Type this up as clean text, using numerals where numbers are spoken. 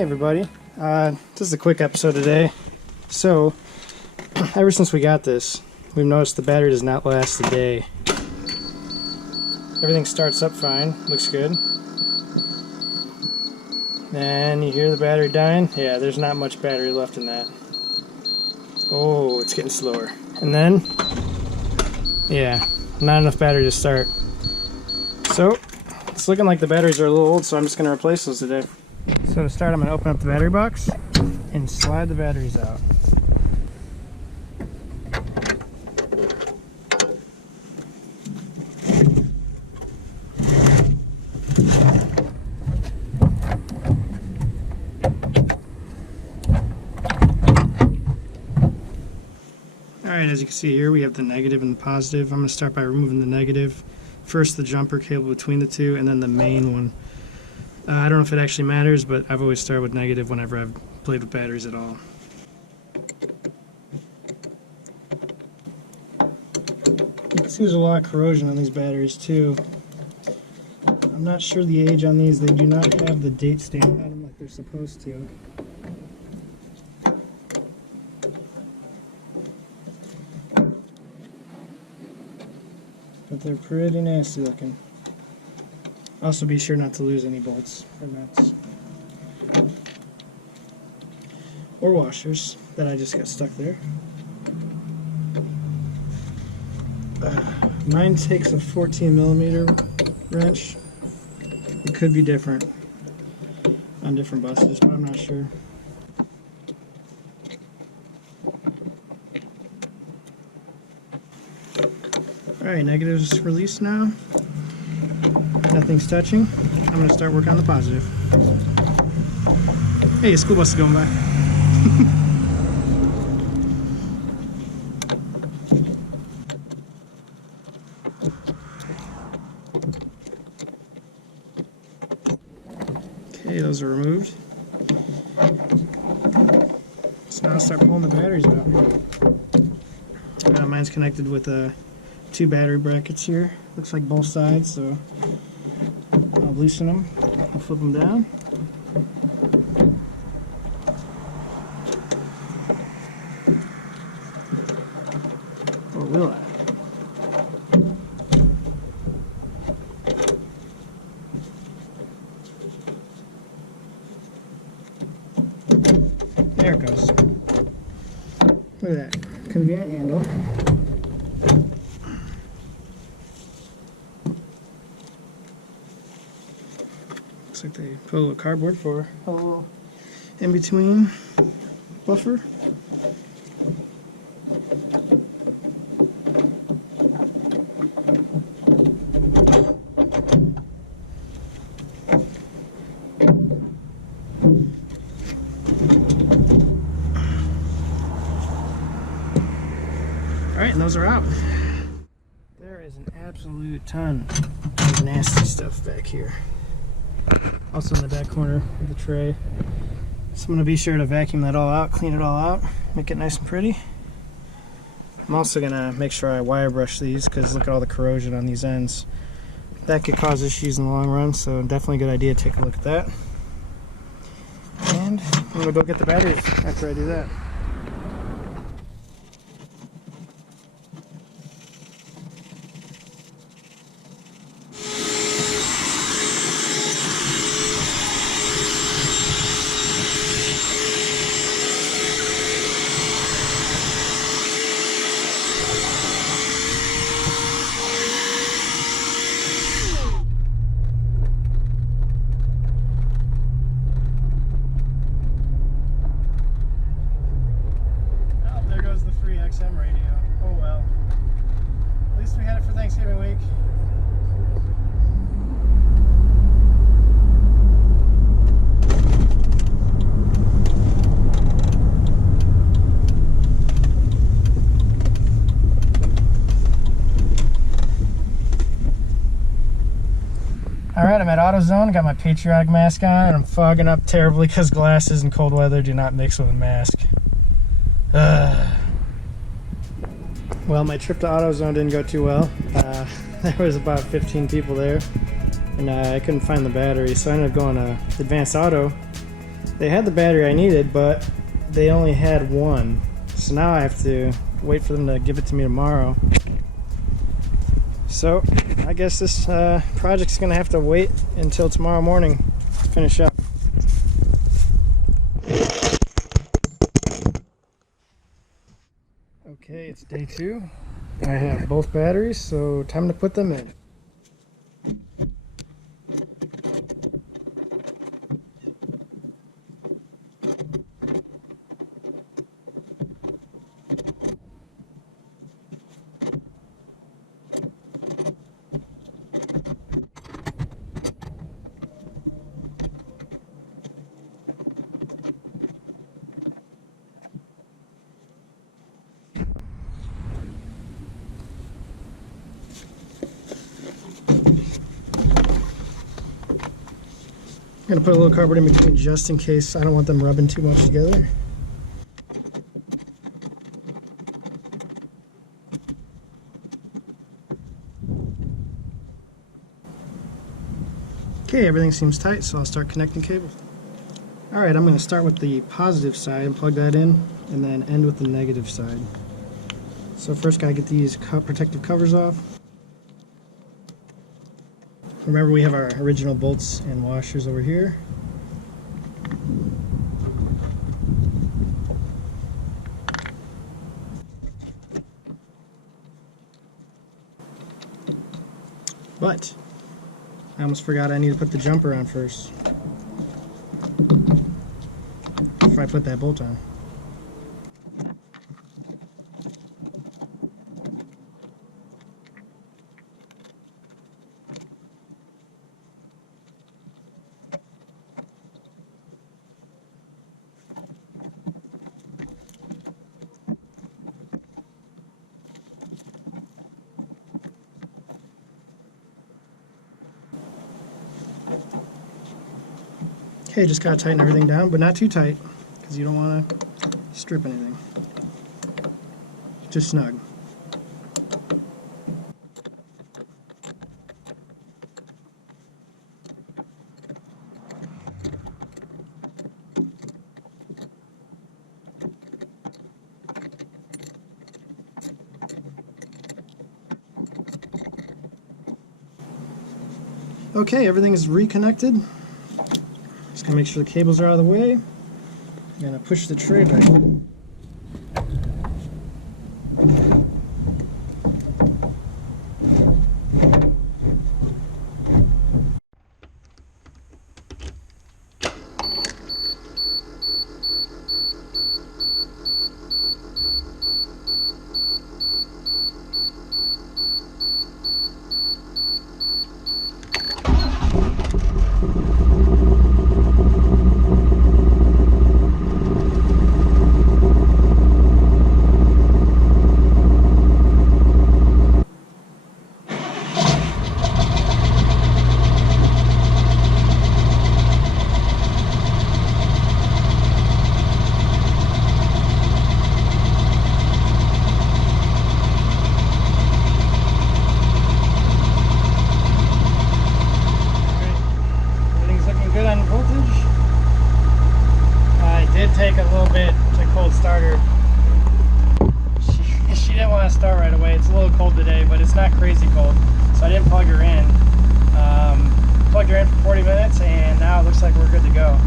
Hey everybody, this is a quick episode today. So, ever since we got this, we've noticed the battery does not last a day. Everything starts up fine, looks good. Then you hear the battery dying. Yeah, there's not much battery left in that. Oh, it's getting slower. And then, yeah, not enough battery to start. So, it's looking like the batteries are a little old, so I'm just going to replace those today. So to start, I'm going to open up the battery box and slide the batteries out. Alright, as you can see here, we have the negative and the positive. I'm going to start by removing the negative. First the jumper cable between the two, and then the main one. I don't know if it actually matters, but I've always started with negative whenever I've played with batteries at all. You can see there's a lot of corrosion on these batteries too. I'm not sure the age on these. They do not have the date stamp on them like they're supposed to. But they're pretty nasty looking. Also be sure not to lose any bolts or nuts. Or washers that I just got stuck there. Mine takes a 14mm wrench. It could be different on different buses, but I'm not sure. Alright, negative's released now. Nothing's touching. I'm going to start working on the positive. Hey, a school bus is going by. Okay, those are removed. So now I'll start pulling the batteries out. Mine's connected with two battery brackets here. Looks like both sides, so I'll loosen them, I'll flip them down. Or will I? There it goes. Look at that. Convenient handle. Looks like they put a little cardboard for a little in-between buffer. Alright, and those are out. There is an absolute ton of nasty stuff back here. Also in the back corner of the tray. So I'm going to be sure to vacuum that all out, clean it all out, make it nice and pretty. I'm also going to make sure I wire brush these because look at all the corrosion on these ends. That could cause issues in the long run, so definitely a good idea to take a look at that. And I'm going to go get the batteries after I do that. Radio. Oh well. At least we had it for Thanksgiving week. Alright, I'm at AutoZone, got my patriotic mask on, and I'm fogging up terribly because glasses in cold weather do not mix with a mask. Well, my trip to AutoZone didn't go too well. There was about 15 people there, and I couldn't find the battery, so I ended up going to Advanced Auto They had the battery I needed, but they only had one. So now I have to wait for them to give it to me tomorrow. So I guess this project's gonna have to wait until tomorrow morning to finish up. Okay, it's day 2. I have both batteries, so time to put them in. I'm gonna put a little cardboard in between just in case. I don't want them rubbing too much together. Okay, everything seems tight, so I'll start connecting cables. Alright, I'm gonna start with the positive side and plug that in, and then end with the negative side. So first gotta get these protective covers off. Remember, we have our original bolts and washers over here. But I almost forgot I need to put the jumper on first before I put that bolt on. Okay, just gotta tighten everything down, but not too tight, because you don't want to strip anything. Just snug. Okay, everything is reconnected. Just gonna make sure the cables are out of the way. I'm gonna push the tray back. Take a little bit to cold start her. She didn't want to start right away. It's a little cold today, but it's not crazy cold, so I didn't plug her in. Plugged her in for 40 minutes, and now it looks like we're good to go.